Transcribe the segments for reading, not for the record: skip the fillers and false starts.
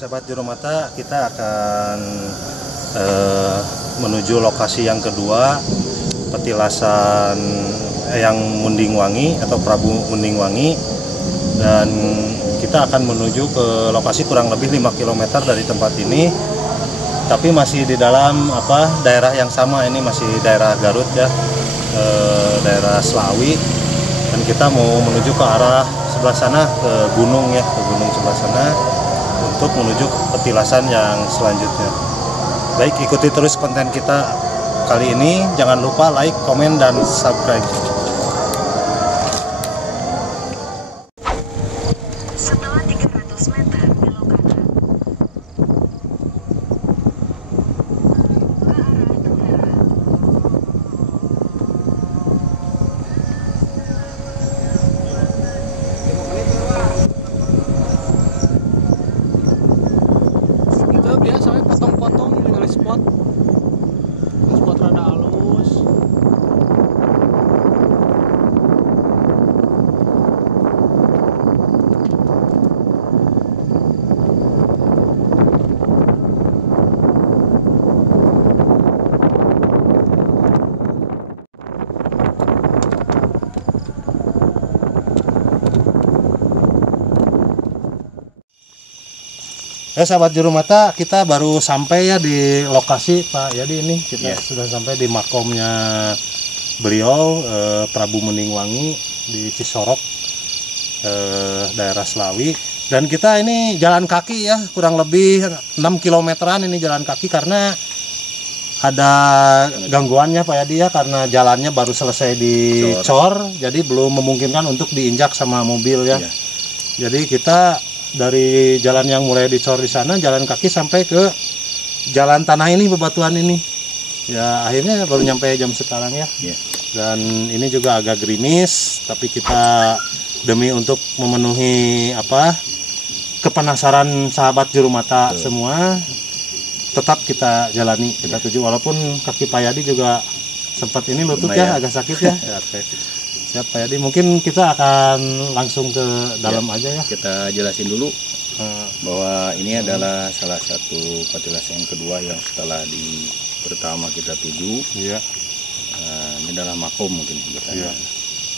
Sahabat Juru Mata, kita akan menuju lokasi yang kedua, petilasan yang Munding Wangi atau Prabu Munding Wangi, dan kita akan menuju ke lokasi kurang lebih 5 km dari tempat ini, tapi masih di dalam daerah yang sama. Ini masih daerah Garut ya, daerah Slawi, dan kita mau menuju ke arah sebelah sana, ke gunung ya, ke gunung sebelah sana untuk menuju ke petilasan yang selanjutnya. Baik, ikuti terus konten kita kali ini. Jangan lupa like, komen, dan subscribe. Setelah 300 meter, belok kanan. Ke arah tenggara. Itu biasa we potong-potong ningali spot rada halus. Sahabat Juru Mata, kita baru sampai ya di lokasi Pak Yadi ini. Kita sudah sampai di makomnya beliau, Prabu Munding Wangi di Cisorok, daerah Slawi. Dan kita ini jalan kaki ya, kurang lebih 6 kilometeran ini jalan kaki karena ada gangguannya Pak Yadi ya, karena jalannya baru selesai dicor, jadi belum memungkinkan untuk diinjak sama mobil ya. Jadi kita dari jalan yang mulai dicor di sana, jalan kaki sampai ke jalan tanah ini, bebatuan ini. Ya akhirnya baru nyampe jam sekarang ya. Dan ini juga agak gerimis, tapi kita demi untuk memenuhi kepenasaran sahabat Juru Mata semua, tetap kita jalani, kita tuju. Walaupun kaki Pak Yadi juga sempat ini lutut ya agak sakit ya. Oke. Siap Pak Yadi, mungkin kita akan langsung ke dalam aja ya. Kita jelasin dulu bahwa ini adalah salah satu petilasan yang kedua yang setelah di pertama kita tuju. Ini adalah makom mungkin sebenarnya.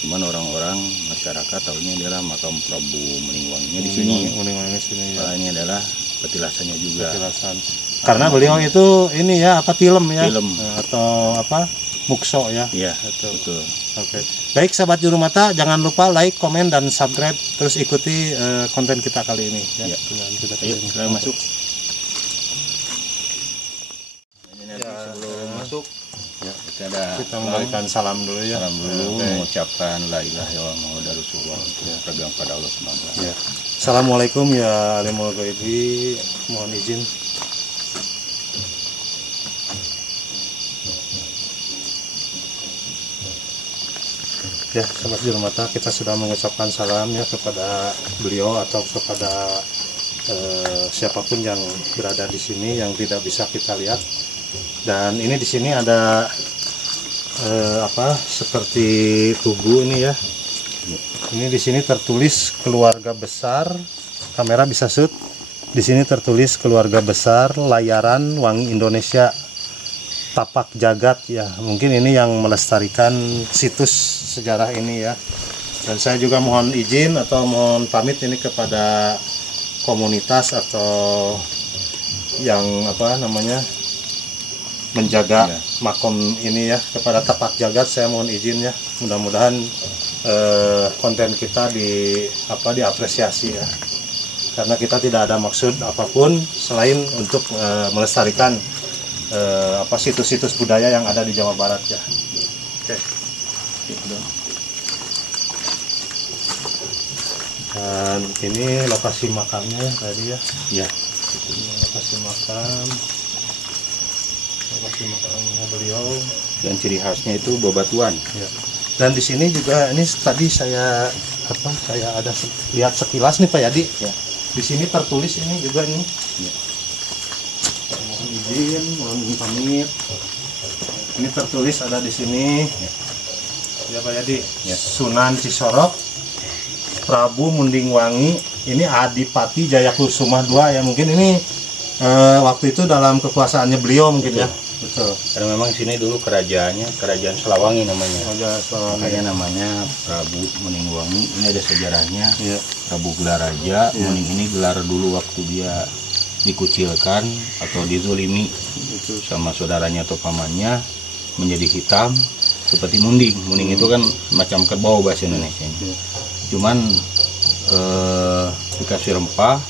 Cuman orang-orang masyarakat tahunya adalah makam Prabu Munding Wanginya di sini. Ini adalah petilasannya juga. Karena beliau itu ini ya film ya. Atau mukso ya. Iya, betul. Oke. Baik sahabat Juru Mata, jangan lupa like, komen, dan subscribe, terus ikuti konten kita kali ini ya. Ayo, kita masuk. Ini sebelum masuk kita memberikan salam dulu ya. Salam dulu, mengucapkan la ilaha illallah Muhammadur Rasulullah, berpegang pada Allah SWT. Assalamualaikum ya alimul ghaibi, mohon izin. Ya, sahabat Juru Mata, kita sudah mengucapkan salam ya kepada beliau atau kepada siapapun yang berada di sini yang tidak bisa kita lihat. Dan ini di sini ada seperti tugu ini ya. Ini di sini tertulis keluarga besar, kamera bisa shoot. Di sini tertulis keluarga besar Layaran Wangi Indonesia, Tapak Jagat ya. Mungkin ini yang melestarikan situs sejarah ini ya. Dan saya juga mohon izin atau mohon pamit ini kepada komunitas atau yang menjaga makom ini ya, kepada Tapak Jagat saya mohon izin ya. Mudah-mudahan konten kita diapresiasi ya. Karena kita tidak ada maksud apapun selain untuk melestarikan situs-situs budaya yang ada di Jawa Barat ya. Oke. Dan ini lokasi makamnya tadi ya. Iya. Ini lokasi makamnya beliau. Dan ciri khasnya itu bebatuan. Ya. Dan di sini juga ini tadi saya ada lihat sekilas nih Pak Yadi. Ya. Di sini tertulis ini juga nih. Ya. Mohon izin, mohon pamit. Ini tertulis ada di sini. Ya Pak Yadi. Ya. Sunan Cisorok, Prabu Munding Wangi, ini Adipati Jayakusuma II ya, mungkin ini waktu itu dalam kekuasaannya beliau mungkin ya. Betul. Karena memang sini dulu kerajaan Selawangi namanya. Makanya namanya Prabu Meningwangi. Ini ada sejarahnya. Ya. Prabu gelar raja. Muning ini gelar dulu waktu dia dikucilkan atau dizolimi sama saudaranya atau pamannya, menjadi hitam seperti munding. Munding itu kan macam kerbau bahasa Indonesia. Cuman dikasih rempah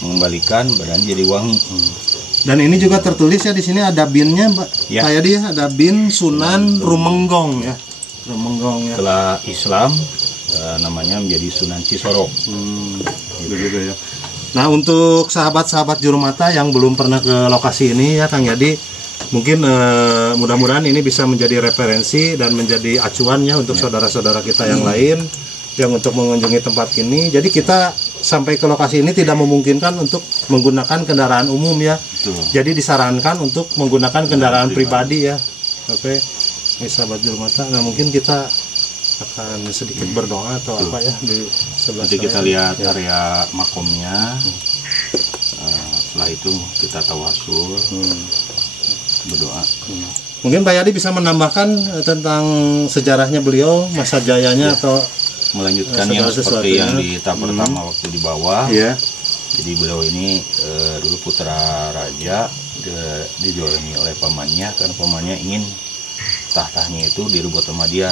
mengembalikan badan jadi wangi. Dan ini juga tertulis ya di sini ada binnya, Mbak. Ya. Kayak dia ada bin Sunan Rumenggong ya. Rumenggong ya. Setelah Islam namanya menjadi Sunan Cisorok. Gitu ya. Nah, untuk sahabat-sahabat Jurumata yang belum pernah ke lokasi ini ya Kang Yadi, mungkin mudah-mudahan ini bisa menjadi referensi dan menjadi acuan ya untuk saudara-saudara kita yang lain yang untuk mengunjungi tempat ini. Jadi kita sampai ke lokasi ini tidak memungkinkan untuk menggunakan kendaraan umum ya. Betul. Jadi disarankan untuk menggunakan kendaraan pribadi ya. Oke, ini sahabat Jurumata. Nah, mungkin kita akan sedikit berdoa atau apa ya di sebelah Nanti kita saya. lihat area makomnya. Setelah itu kita tawasul, berdoa. Mungkin Pak Yadi bisa menambahkan tentang sejarahnya beliau, masa jayanya atau Melanjutkan yang sesuatu seperti yang ya. di tahap pertama waktu di bawah. ya. Jadi beliau ini dulu putra raja, didolimi oleh pamannya karena pamannya ingin tahtanya itu direbut sama dia,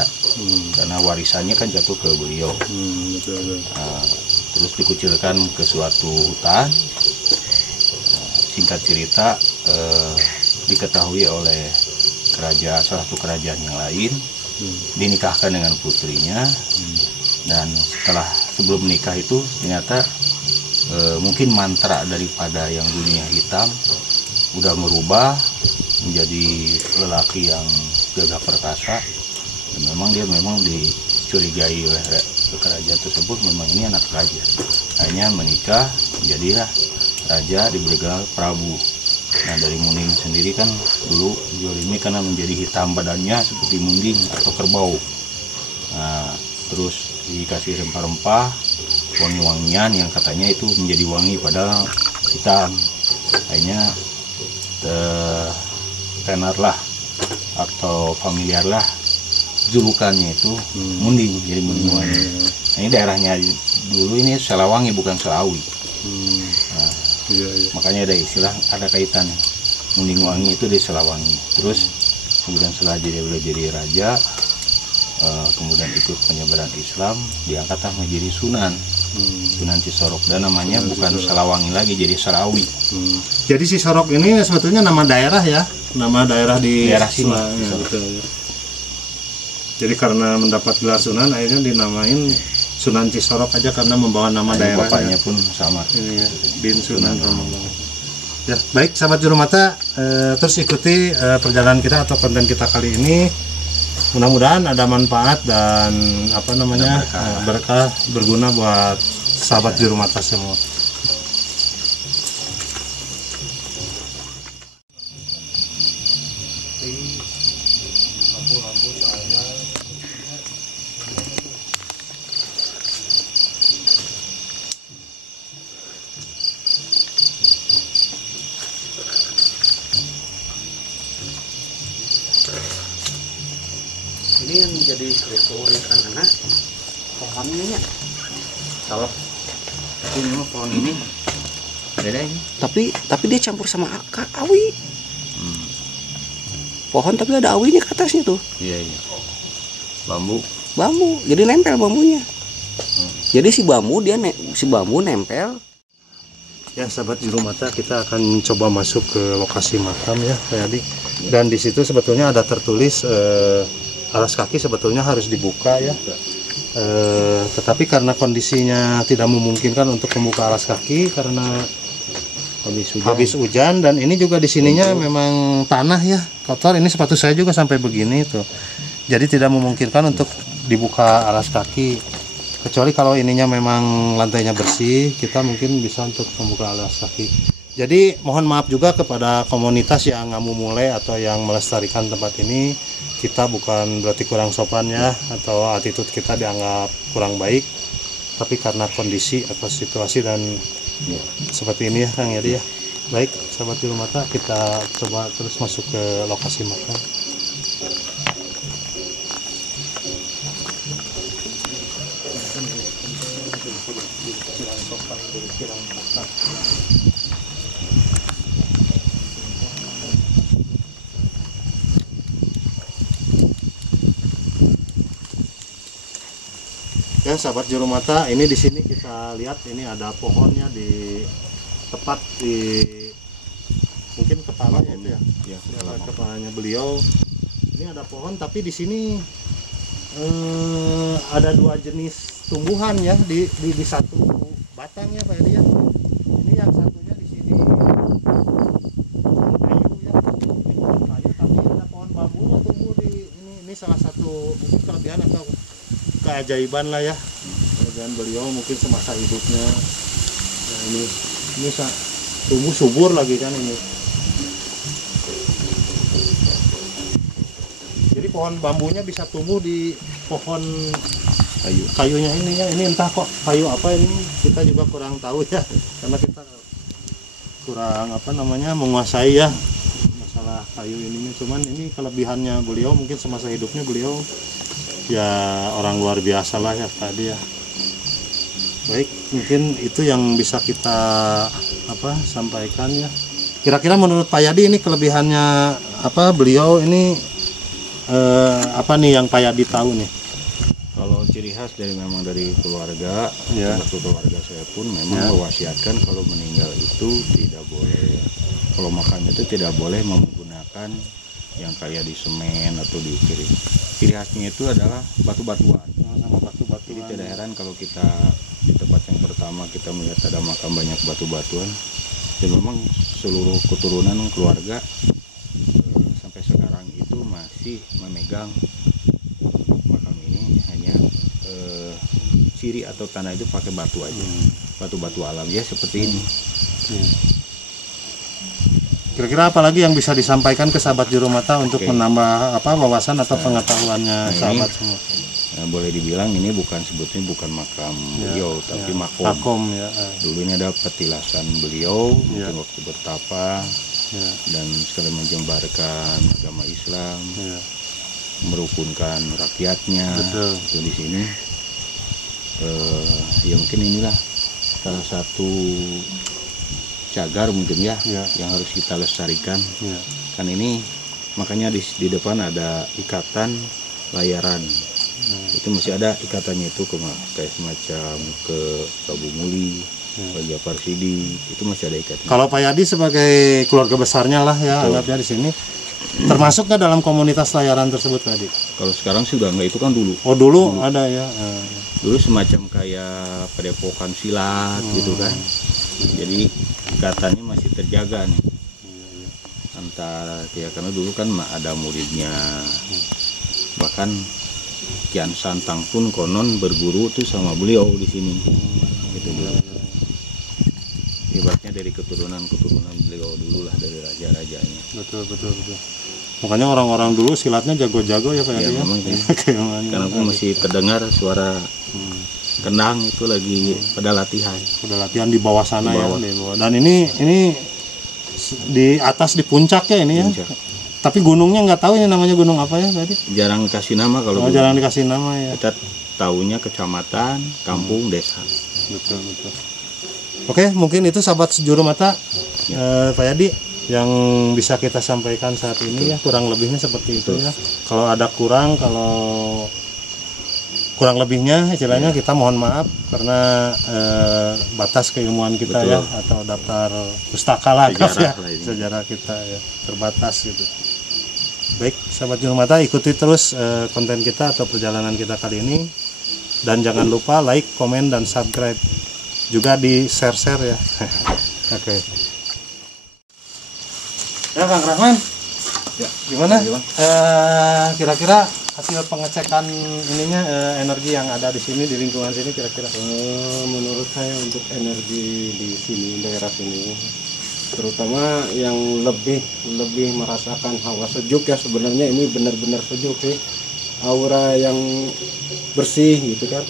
karena warisannya kan jatuh ke beliau. Terus dikucilkan ke suatu hutan. Singkat cerita diketahui oleh salah satu kerajaan yang lain, dinikahkan dengan putrinya. Dan sebelum menikah itu ternyata mungkin mantra daripada yang dunia hitam udah merubah menjadi lelaki yang gagah perkasa. Dan memang dia dicurigai oleh kerajaan tersebut memang ini anak raja. Akhirnya menikah, menjadilah raja, diberi gelar Prabu. Nah, dari Munding sendiri kan dulu Jorimi karena menjadi hitam badannya seperti munding atau kerbau. Nah, terus dikasih rempah-rempah, wangi-wangian yang katanya itu menjadi wangi padahal hitam. Akhirnya tenarlah atau familiarlah julukannya itu Munding, jadi Munding Wangi. Nah, ini daerahnya dulu ini Selawangi bukan Selawi. Nah, makanya ada istilah, ada kaitan Munding Wangi itu di Selawangi. Terus kemudian setelah jadi raja, kemudian ikut penyebaran Islam, diangkatlah menjadi Sunan Cisorok, dan namanya bukan Selawangi lagi, jadi Selawi. Jadi Cisorok ini sebetulnya nama daerah ya, nama daerah di daerah sini. Ya, betul. Jadi karena mendapat gelar Sunan, akhirnya dinamain Sunan Cisorok aja karena membawa nama daerah. Bapaknya ya. pun sama. Ini ya, bin Sunan Rumenggong. Ya, baik sahabat Jurumata, terus ikuti perjalanan kita atau konten kita kali ini. Mudah-mudahan ada manfaat dan berkah berguna buat sahabat Jurumata semua. Ini yang menjadi keunikan anak pohonnya ya. Kalau ini pohon ini beda ini. Tapi dia campur sama awi. Pohon tapi ada awinya ke atasnya tuh. Iya. Bambu. Jadi nempel bambunya. Jadi si bambu nempel. Ya sahabat Jurumata, kita akan coba masuk ke lokasi makam ya Pak Yadi. Dan di situ sebetulnya ada tertulis alas kaki sebetulnya harus dibuka ya. Tetapi karena kondisinya tidak memungkinkan untuk membuka alas kaki karena habis hujan, dan ini juga di sininya memang tanah ya, kotor. Ini sepatu saya juga sampai begini tuh. Jadi tidak memungkinkan untuk dibuka alas kaki. Kecuali kalau ininya memang lantainya bersih, kita mungkin bisa untuk membuka alas kaki. Jadi mohon maaf juga kepada komunitas yang ngamumule atau yang melestarikan tempat ini. Kita bukan berarti kurang sopan ya, atau attitude kita dianggap kurang baik. tapi karena kondisi atau situasi dan seperti ini ya Kang Yadi ya. Baik sahabat Juru Mata, kita coba terus masuk ke lokasi makam. Ya sahabat Juru Mata, ini di sini kita lihat ini ada pohonnya di tepat di mungkin kepalanya itu ya. Ya, Kepalanya beliau. Ini ada pohon tapi di sini ada dua jenis tumbuhan ya di satu batangnya Pak Edi ya. Ini yang satunya di sini pohon kayu ya. Ini pohon kayu tapi ada pohon bambunya tumbuh di ini salah satu mungkin kelebihan atau keajaiban lah ya, keajaiban beliau mungkin semasa hidupnya. Nah, ini tumbuh subur lagi kan ini. Jadi pohon bambunya bisa tumbuh di pohon kayunya ini ya. Ini entah kok kayu apa ini, kita juga kurang tahu ya, karena kita kurang menguasai ya masalah kayu ini. Cuman ini kelebihannya beliau, mungkin semasa hidupnya beliau ya orang luar biasa lah ya tadi ya. Baik, mungkin itu yang bisa kita sampaikan ya. Kira-kira menurut Pak Yadi ini kelebihannya beliau ini apa nih yang Pak Yadi tahu nih? Kalau ciri khas memang dari keluarga, Ya. keluarga saya pun memang mewasiatkan kalau meninggal itu tidak boleh, kalau makam itu tidak boleh menggunakan yang kayak di semen atau diukir. Ciri khasnya itu adalah batu-batuan. Sama batu-batuan. Jadi tidak heran kalau kita di tempat yang pertama kita melihat ada makam banyak batu-batuan. Dan memang seluruh keturunan keluarga sampai sekarang itu masih memegang makam ini, hanya ciri atau tanah itu pakai batu aja, batu-batu alam ya seperti ini. Kira-kira apa lagi yang bisa disampaikan ke sahabat Juru Mata untuk menambah wawasan atau pengetahuannya sahabat semua? Nah, boleh dibilang ini sebetulnya bukan makam beliau, tapi makom. Makom ya. Dulu ini ada petilasan beliau mungkin waktu bertapa dan sekali menjembarkan agama Islam, merukunkan rakyatnya. Betul. Itu di sini ya mungkin inilah salah satu cagar mungkin ya yang harus kita lestarikan. Kan ini makanya di depan ada ikatan layaran. Itu masih ada ikatannya itu kayak semacam ke Prabu Muli, Pak Jafar Sidi, itu masih ada ikatan. Kalau Pak Yadi sebagai keluarga besarnya lah ya, anggapnya di sini, termasuk nggak dalam komunitas layaran tersebut tadi? Kalau sekarang sudah nggak, itu kan dulu. Oh dulu ada ya. Dulu semacam kayak padepokan silat gitu kan. Jadi ikatannya masih terjaga nih. Antara ya karena dulu kan ada muridnya. Bahkan Kian Santang pun konon berguru tuh sama beliau di sini. Gitu dulu. Ibaratnya dari keturunan beliau dulu lah, dari raja-rajanya. Betul. Makanya orang-orang dulu silatnya jago-jago ya Pak Yadi ya. Memang karena pun masih terdengar suara kendang itu lagi pada latihan. Udah latihan di bawah sana Di bawah. ya. Di bawah. Dan ini di atas di puncak ya ini Puncak. ya. Tapi gunungnya nggak tahu ini namanya gunung apa ya tadi? Jarang kasih nama kalau dulu. Jarang dikasih nama ya. Kita tahunya kecamatan, kampung, desa. Betul. Oke, mungkin itu sahabat Juru Mata Pak Yadi yang bisa kita sampaikan saat ini ya, kurang lebihnya seperti itu ya. Kalau ada kurang lebihnya istilahnya kita mohon maaf karena batas keilmuan kita ya, atau daftar pustaka lah sejarah kita ya terbatas gitu. Baik sahabat Juru Mata, ikuti terus konten kita atau perjalanan kita kali ini, dan jangan lupa like, komen, dan subscribe, juga di share ya. Oke. Ya Kang Rahman, gimana? Kira-kira hasil pengecekan ininya energi yang ada di sini, di lingkungan sini kira-kira? Menurut saya untuk energi di sini, daerah sini, terutama yang lebih merasakan hawa sejuk ya, sebenarnya ini benar-benar sejuk sih, aura yang bersih gitu kan,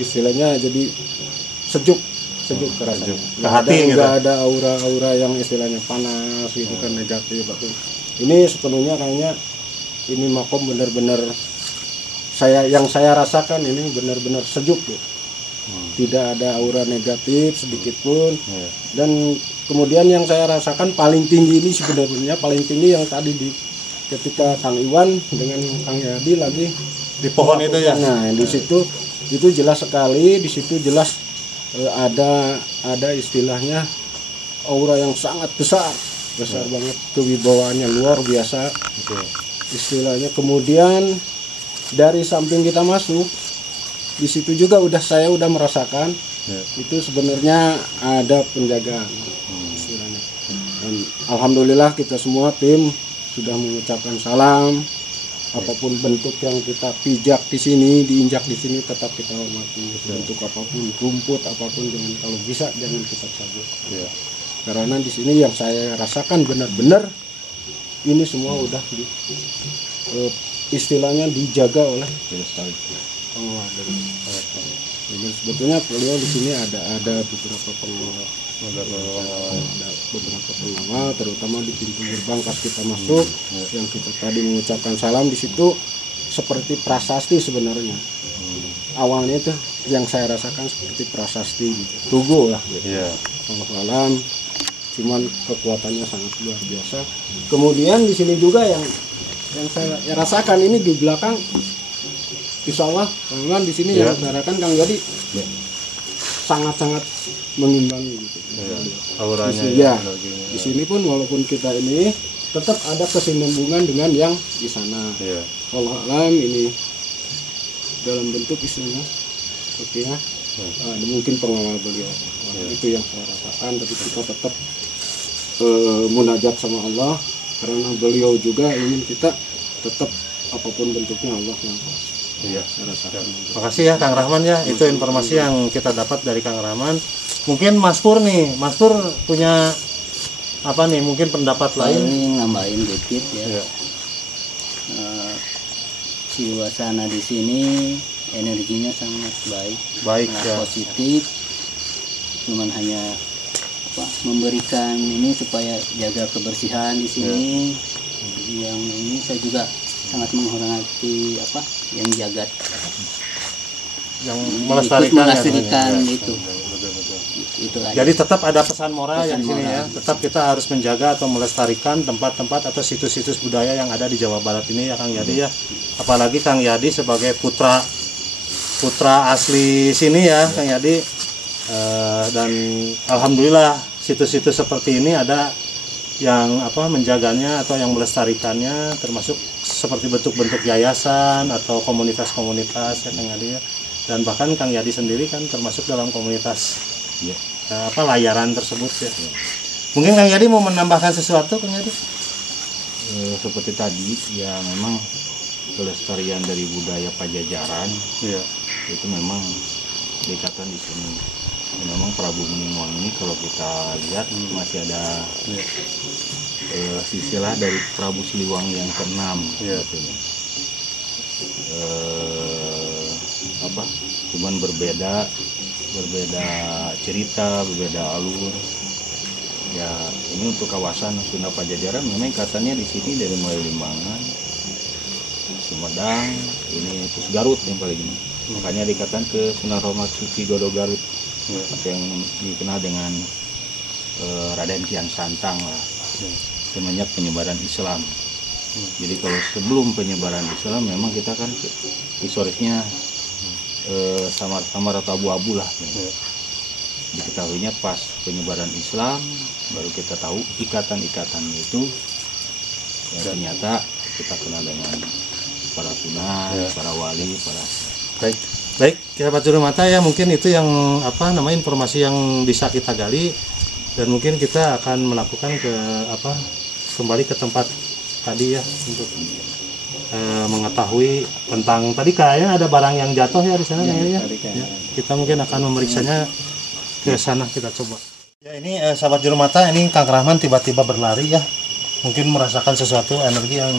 istilahnya jadi sejuk kerasanya. Ke hati gitu. Nggak ada aura-aura yang istilahnya panas gitu kan, negatif atau ini sepenuhnya kayaknya ini makom benar-benar yang saya rasakan ini benar-benar sejuk gitu. Tidak ada aura negatif sedikit pun. Dan kemudian yang saya rasakan paling tinggi ini sebenarnya paling tinggi yang tadi ketika Kang Iwan dengan Kang Yadi lagi Di pohon itu ya. Nah, di situ itu jelas sekali, di situ jelas ada istilahnya aura yang sangat besar banget, kewibawaannya luar biasa. Istilahnya kemudian dari samping kita masuk di situ juga saya udah merasakan itu sebenarnya ada penjagaan istilahnya. Dan alhamdulillah kita semua tim sudah mengucapkan salam. Apapun bentuk yang kita pijak di sini, diinjak di sini tetap kita hormati. Bentuk apapun, rumput apapun, kalau bisa jangan kita cabut. Karena di sini yang saya rasakan benar-benar ini semua udah istilahnya dijaga oleh pengelola. Jadi sebetulnya beliau di sini ada beberapa pengelola, terutama di pintu gerbang pas kita masuk, yang kita tadi mengucapkan salam di situ seperti prasasti sebenarnya. Awalnya itu yang saya rasakan seperti prasasti gitu. Tugu lah gitu. Alam, cuman kekuatannya sangat luar biasa. Kemudian di sini juga yang saya rasakan ini di belakang, insya Allah Kang di sini yang saya rasakan Kang Yadi sangat-sangat mengimbangi gitu. Auranya di sini pun walaupun kita ini tetap ada kesinambungan dengan yang di sana. Allah alam ini dalam bentuk istilahnya seperti mungkin pengawal beliau. Itu yang saya rasakan, tapi kita tetap munajat sama Allah karena beliau juga ingin kita tetap apapun bentuknya Allah yang kuasa. Makasih ya Kang Rahman ya, itu informasi yang kita dapat dari Kang Rahman. Mungkin Mas Pur punya apa nih, mungkin pendapat lain? Paling nambahin dikit ya. Suasana di sini energinya sangat baik positif. Cuman hanya memberikan ini supaya jaga kebersihan di sini. Yang ini saya juga sangat menghormati yang jagat, yang melestarikan itu. Itu aja. Jadi tetap ada pesan moral yang di sini ya. Tetap kita harus menjaga atau melestarikan tempat-tempat atau situs-situs budaya yang ada di Jawa Barat ini ya Kang Yadi ya. Apalagi Kang Yadi sebagai putra asli sini ya Kang Yadi. Dan alhamdulillah situs-situs seperti ini ada yang menjaganya atau yang melestarikannya, termasuk seperti bentuk-bentuk yayasan atau komunitas-komunitas ya Kang Yadi ya. Dan bahkan Kang Yadi sendiri kan termasuk dalam komunitas layaran tersebut ya. Mungkin Kang Yadi mau menambahkan sesuatu Kang Yadi? Seperti tadi ya, memang kelestarian dari budaya Pajajaran itu memang dekatan di sini. Memang Prabu Muningwangi kalau kita lihat masih ada silsilah dari Prabu Siliwangi yang ke-6 cuman berbeda cerita, berbeda alur ya. Ini untuk kawasan Sunda Pajajaran memang ikatannya di sini dari mulai Limbangan, Sumedang, ini terus Garut yang paling ini. Makanya dikatakan ke Sunan Rahmat Suci Dodo Garut yang dikenal dengan Raden Kian Santang lah, semenjak penyebaran Islam. Jadi kalau sebelum penyebaran Islam memang kita kan historisnya samar-samar atau abu-abu lah. Diketahuinya pas penyebaran Islam baru kita tahu ikatan-ikatan itu ternyata kita kenal dengan para sunan, para wali, para Baik, sahabat juru mata ya, mungkin itu yang informasi yang bisa kita gali, dan mungkin kita akan melakukan kembali ke tempat tadi ya untuk mengetahui tentang tadi kayaknya ada barang yang jatuh ya di sana ya. Kita mungkin akan memeriksanya ke sana, kita coba. Ya ini sahabat juru mata, ini Kang Rahman tiba-tiba berlari ya. Mungkin merasakan sesuatu energi yang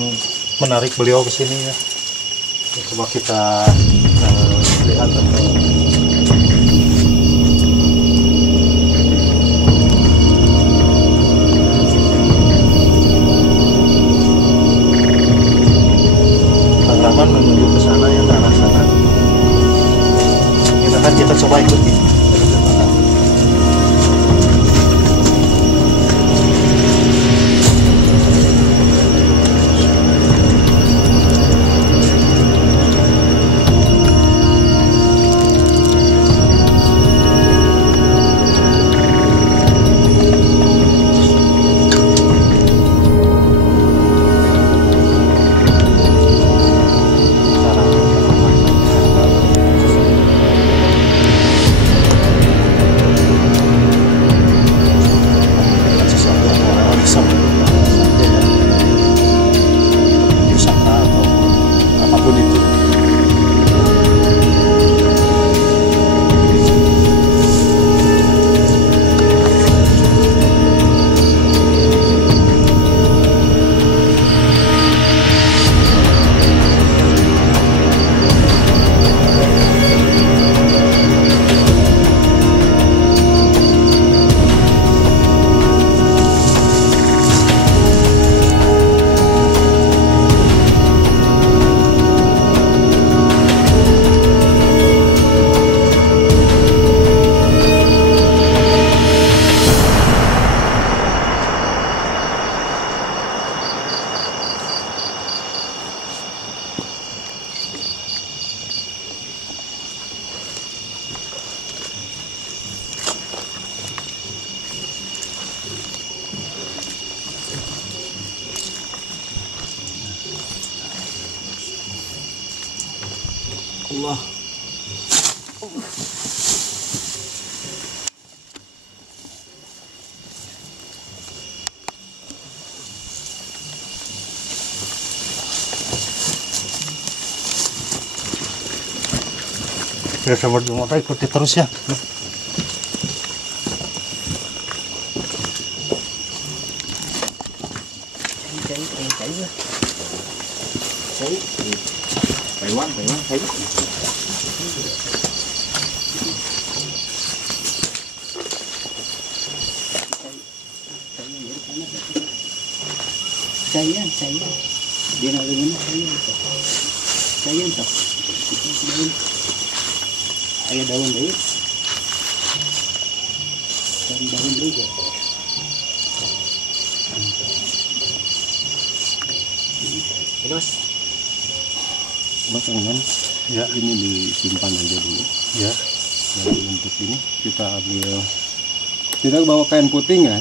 menarik beliau ke sini ya. Coba kita lihat atau Kang Rahman menuju ke sana ya, ke arah sana. Kita coba ikuti. Allah. Ya, sahabat Jumata, ikuti terus ya. Cayan dia nak dengar cayan tak ayah daun dulu cari daun dulu Terus Belakangan Ya, ini disimpan aja dulu. ya. Dan untuk ini kita ambil, tidak bawa kain putih ya.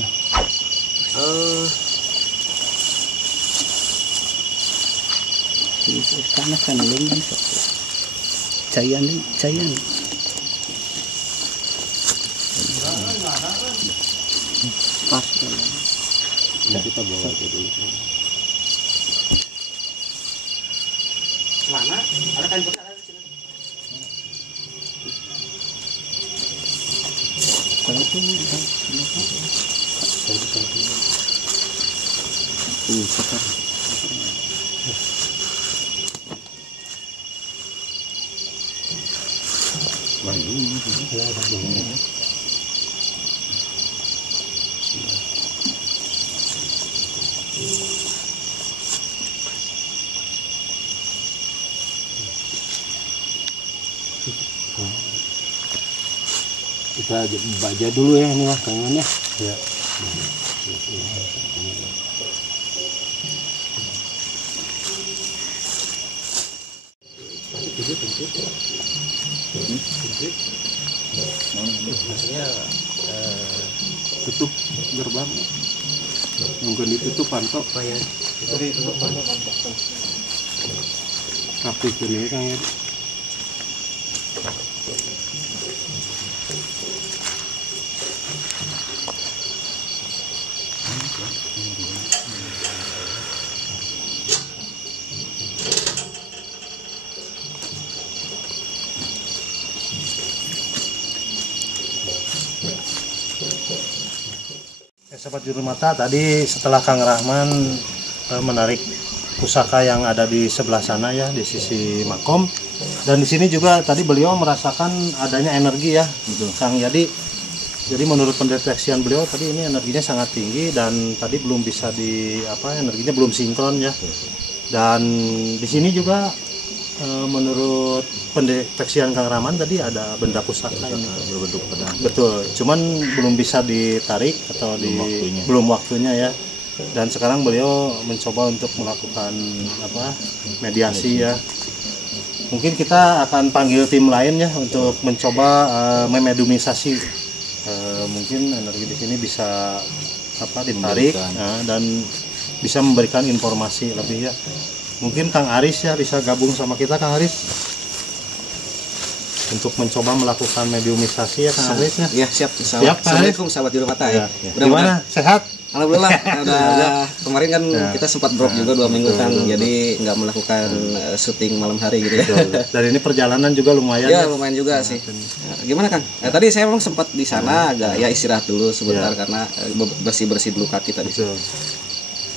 terus karena kan belum cayan pas Ini kita bawa aja dulu. mana? Ada kain putih ada di sini. kalau itu sekarang Kita baca dulu ya ini mah kangen ya. Ya. Tutup gerbang. Mungkin ditutup pantok. Rapih ini kan ya. Sahabat Juru Mata, tadi setelah Kang Rahman menarik pusaka yang ada di sebelah sana ya, di sisi makom. Dan di sini juga tadi beliau merasakan adanya energi ya, Kang Yadi. Jadi menurut pendeteksian beliau tadi ini energinya sangat tinggi dan tadi belum bisa energinya belum sinkron ya. Dan di sini juga menurut pendeteksian Kang Rahman tadi ada benda pusaka ini berbentuk pedang. Betul, cuman belum bisa ditarik atau belum waktunya ya. Dan sekarang beliau mencoba untuk melakukan mediasi ya. Mungkin kita akan panggil tim lain ya untuk mencoba memedumisasi. Mungkin energi di sini bisa ditarik dan bisa memberikan informasi lebih ya. Mungkin Kang Aris ya bisa gabung sama kita, Kang Aris, untuk mencoba melakukan mediumisasi ya, Kang Aris ya. Ya, siap. Siap, Assalamualaikum sahabat Juru Mata ya. Gimana? Sehat? Alhamdulillah. Kemarin kan kita sempat drop juga 2 minggu kan, jadi nggak melakukan syuting malam hari gitu ya. Dan ini perjalanan juga lumayan. Ya, lumayan juga sih. Gimana Kang? Tadi saya memang sempat di sana agak ya istirahat dulu sebentar karena bersih-bersih dulu kaki tadi.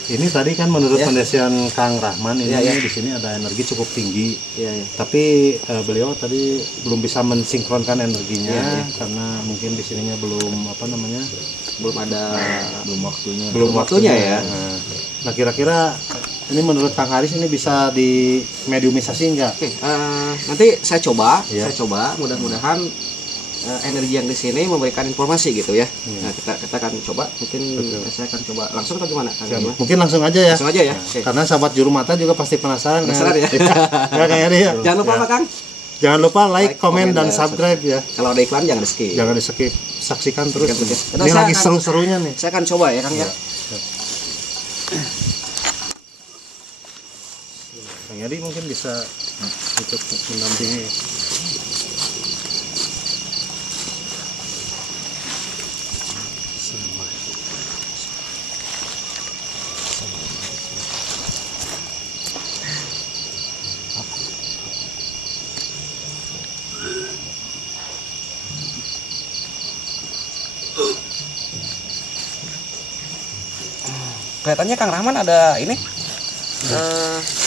Ini tadi kan menurut pendeteksian Kang Rahman ini di sini ada energi cukup tinggi. Tapi beliau tadi belum bisa mensinkronkan energinya karena mungkin di sininya belum belum waktunya ya. Nah, kira-kira ini menurut Kang Haris ini bisa di mediumisasi enggak? Oke, nanti saya coba, mudah-mudahan energi yang di sini memberikan informasi gitu ya. Nah, kita akan coba, mungkin saya akan coba langsung atau gimana? Mungkin langsung aja ya. Langsung aja ya. Okay. Karena sahabat Juru Mata juga pasti penasaran. Penasaran ya. Ya. Jangan lupa Pak Kang. Jangan lupa like, komen dan subscribe ya. Kalau ada iklan jangan di-skip. Jangan di-skip. Saksikan terus. Ya. Ini lagi seru-serunya nih. Saya akan coba ya Kang ya. Kang Yadi mungkin bisa untuk mendampingi. Kelihatannya Kang Rahman ada ini.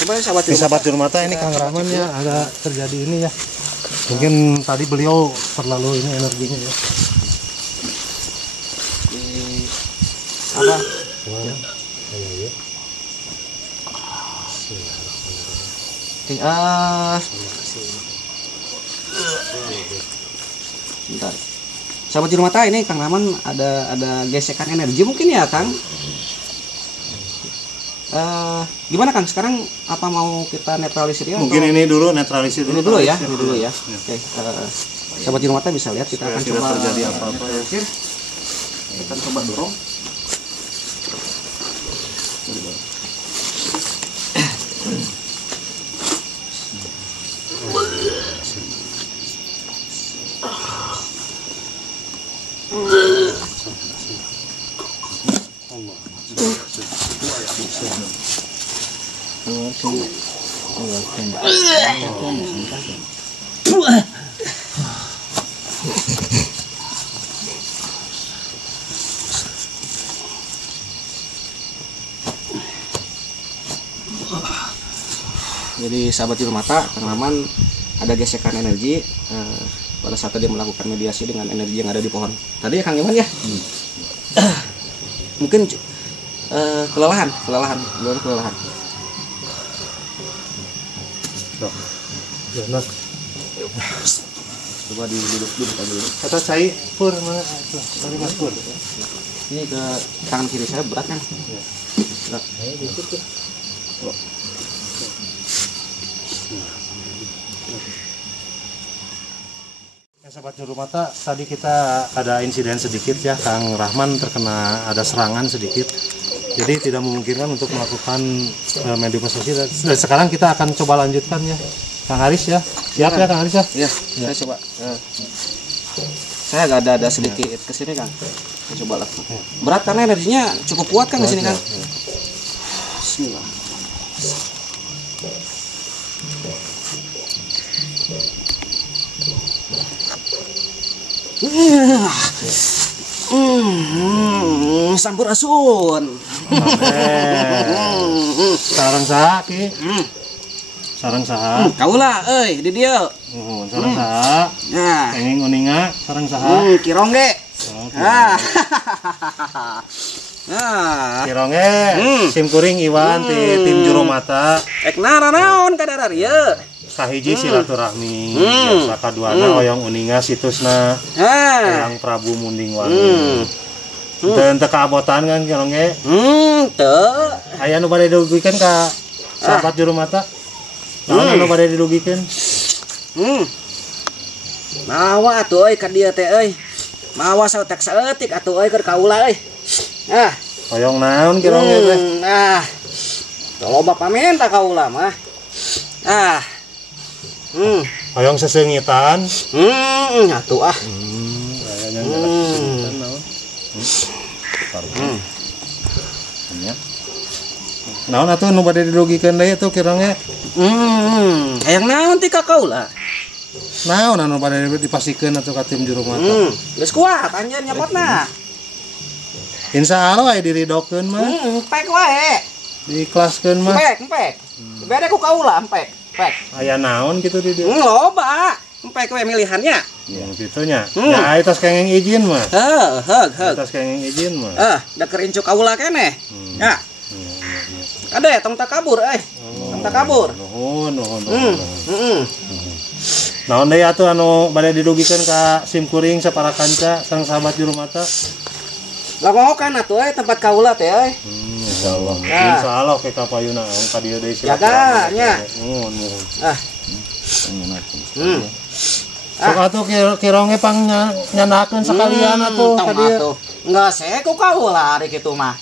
Coba sahabat Juru Mata ini Kang Rahman ya ada terjadi ini ya. Mungkin tadi beliau terlalu ini energinya ya. Apa? Oke, bentar. Sahabat Juru Mata ini Kang Rahman ada gesekan energi mungkin ya Kang. Gimana Kang? Sekarang apa mau kita netralisir ya? Mungkin ini dulu netralisir dulu. Ini dulu ya. Oke. Sahabat Juru Mata bisa lihat kita akan coba terjadi apa-apa ya. Kita coba dorong. Jadi sahabat Juru Mata, Kang Rahman ada gesekan energi pada saat dia melakukan mediasi dengan energi yang ada di pohon. Tadi ya Kang Iman ya? Mungkin kelelahan. Coba duduk dulu. Atau cai pur mana? Dari Mas Pur. Ini ke tangan kiri saya berat kan? Berat. Sahabat Juru Mata, tadi kita ada insiden sedikit ya, Kang Rahman terkena ada serangan sedikit. Jadi tidak memungkinkan untuk melakukan mediumisasi dan sekarang kita akan coba lanjutkan ya. Kang Haris ya. Siap ya Kang Haris ya? Iya, saya coba. Saya agak ada sedikit ke sini Kang. Saya coba lakukan. Berat karena energinya cukup kuat kan di sini Kang. Bismillah. Sampurasun. Sarang saha ki? Sarang saha? Kaula euy di dieu. Sarang saha? Nah, Kenging uninga sarang saha? kirong ge. Ah. Nah, Kironge sim kuring Iwan ti tim juru mata. ek naon kadar ieu. Kahiji silaturahmi, biasa kaduana hoyong uninga situsna Ah. Eyang Prabu Munding Wangi. Teu kaabotan kan kironge. Teu. Aya nu bade dirugikeun ka sahabat juru mata. Naon anu bade dirugikeun? Mawa atuh euy ka dieu teh euy. Mawa saeutik saeutik atuh euy keur kaula euy. Ah, Hoyong naon kironge teh? nah. Loba pamenta kaula mah. Ah. Hoyong sesengitan. Atuh ah. Kayaknya naon? Naon atuh nu bade dirugikeun deui atuh kironge? Hayang naon ti ka kaula? Naon anu bade dipasikeun atuh ka tim juru mata? Geus kuat anjeun nyapotna. Insya Allah aya diridokeun mah, Empek wae. diikhlaskeun mah. Empek. Beda ku kaula empek. Aya naon gitu di dieu? Loba. Empek we milihannya. Ya gitunya. Ya eta kenging izin mah. Heug. Eta kenging izin mah. Da kerincuk kaula keneh. Ya. Ade tong tak kabur euy. Tong tak kabur. Nuhun. Naon deui atuh anu bade dirugikeun ka sim kuring sapara kanca sareng sahabat juru mata? Lamongokan atuh euy tempat kaula teh euy. Insyaallah. Ya. Insyaallah ke kapayuna ka dieu deui Jaga nya. Nuhun. Ah. Sok atuh kironge pang nyanakeun sakalian atuh ka Tong dieu. atuh. Enggak seh ku kaula ari kitu mah.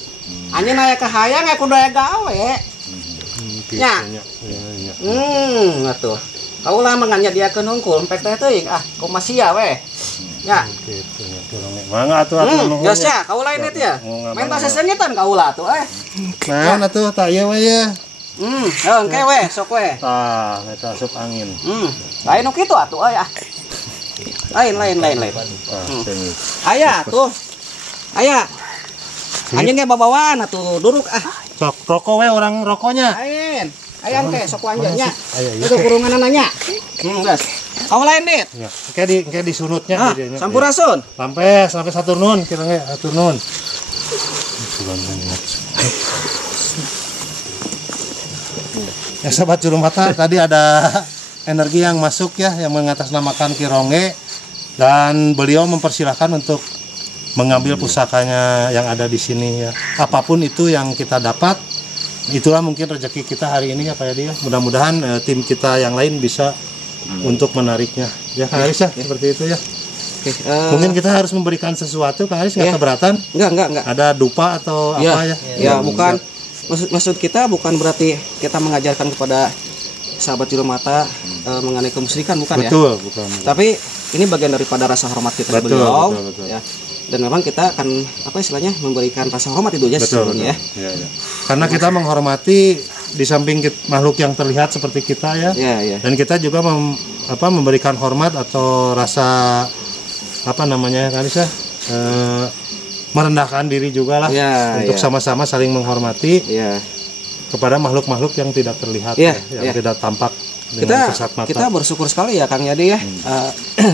Anjeun aya kahayang aya kudu aya gawe. Nya. Iya. Atuh. Kaula mah nyadiakeun hungkul empek teh teuing kumaha sia we. Nya. Gitu nya kironge. Mangga atuh nuhun. Geus ya kaula ini teh ya. Main tah sesengitan kaula atuh Naon atuh tak ieu we ye. Engke we sok we. Tah eta asup angin. Lain nu kitu atuh euy Lain. Sengit. Aya tuh. Aya. Anjeun ge babawaan atuh duruk Sok rokok we orang rokoknya. Lain. Aya engke sok anjeun nya. Aya ieu. Itu kurungan nanya. Geus. Kamu lain dit. Ya, engke disunutnya di dieu nya. Sampurasun. Sampai satur nuhun kirange atur nuhun. Ya sahabat juru mata, tadi ada energi yang masuk ya yang mengatasnamakan Kironge dan beliau mempersilahkan untuk mengambil pusakanya yang ada di sini ya. Apapun itu yang kita dapat, itulah mungkin rezeki kita hari ini ya Pak Yadi ya. Mudah-mudahan tim kita yang lain bisa untuk menariknya. Ya Kang Aris ya, seperti itu ya. Oke, Mungkin kita harus memberikan sesuatu, Kang Aris nggak Ya. keberatan? enggak. Ada dupa atau apa ya? Ya, bukan maksud kita bukan berarti kita mengajarkan kepada sahabat juru mata mengenai kemusyrikan bukan ya. Betul, bukan. Tapi ini bagian daripada rasa hormat kita ke Betul, beliau betul. ya. Dan memang kita akan apa istilahnya memberikan rasa hormat itu aja sebetulnya ya. Ya. Karena kita menghormati di samping makhluk yang terlihat seperti kita ya. Ya. Dan kita juga memberikan hormat atau rasa apa namanya Kang Aris ya? Merendahkan diri juga lah untuk sama-sama saling menghormati kepada makhluk-makhluk yang tidak terlihat yang tidak tampak dengan kasat mata. Kita bersyukur sekali ya Kang Yadi ya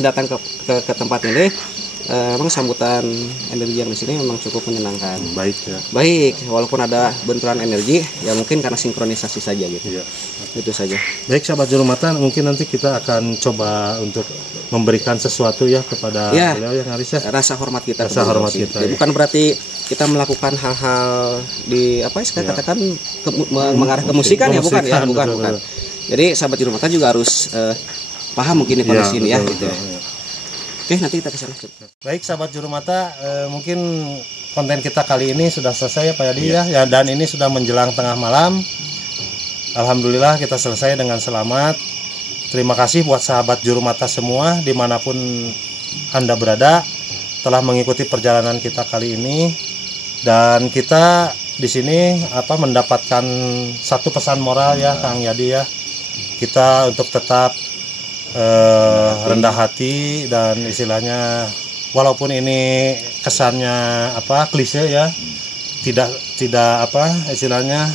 datang ke tempat ini. Memang sambutan energi yang di sini memang cukup menyenangkan. Baik ya. Baik, walaupun ada benturan energi ya mungkin karena sinkronisasi saja gitu. Iya. Itu saja. Baik sahabat juru mata, mungkin nanti kita akan coba untuk memberikan sesuatu ya kepada beliau yang Aris ya. Rasa hormat kita. Rasa hormat kita. Ya, bukan berarti kita melakukan hal-hal di apa ya katakan mengarah ke musikan ya bukan ya, bukan. Betul. Jadi sahabat juru mata juga harus paham mungkin di kondisi ini ya gitu. Oke, nanti kita kesana. Baik sahabat juru mata, mungkin konten kita kali ini sudah selesai ya Pak Yadi ya, dan ini sudah menjelang tengah malam. Alhamdulillah kita selesai dengan selamat. Terima kasih buat sahabat juru mata semua dimanapun Anda berada telah mengikuti perjalanan kita kali ini, dan kita di sini mendapatkan satu pesan moral ya Kang Yadi ya. Kita untuk tetap rendah hati dan istilahnya walaupun ini kesannya klise ya, tidak apa istilahnya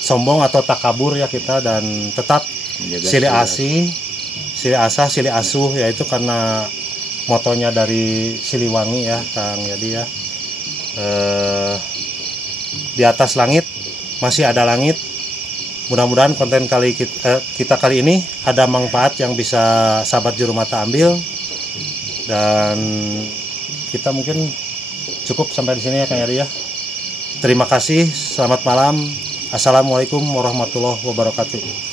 sombong atau takabur ya kita, dan tetap silih asah silih asuh, yaitu karena motonya dari Siliwangi ya Kang Yadi ya. Di atas langit masih ada langit. Mudah-mudahan konten kita kali ini ada manfaat yang bisa sahabat juru mata ambil, dan kita mungkin cukup sampai di sini ya Kang Yadi ya. Terima kasih, selamat malam. Assalamualaikum warahmatullahi wabarakatuh.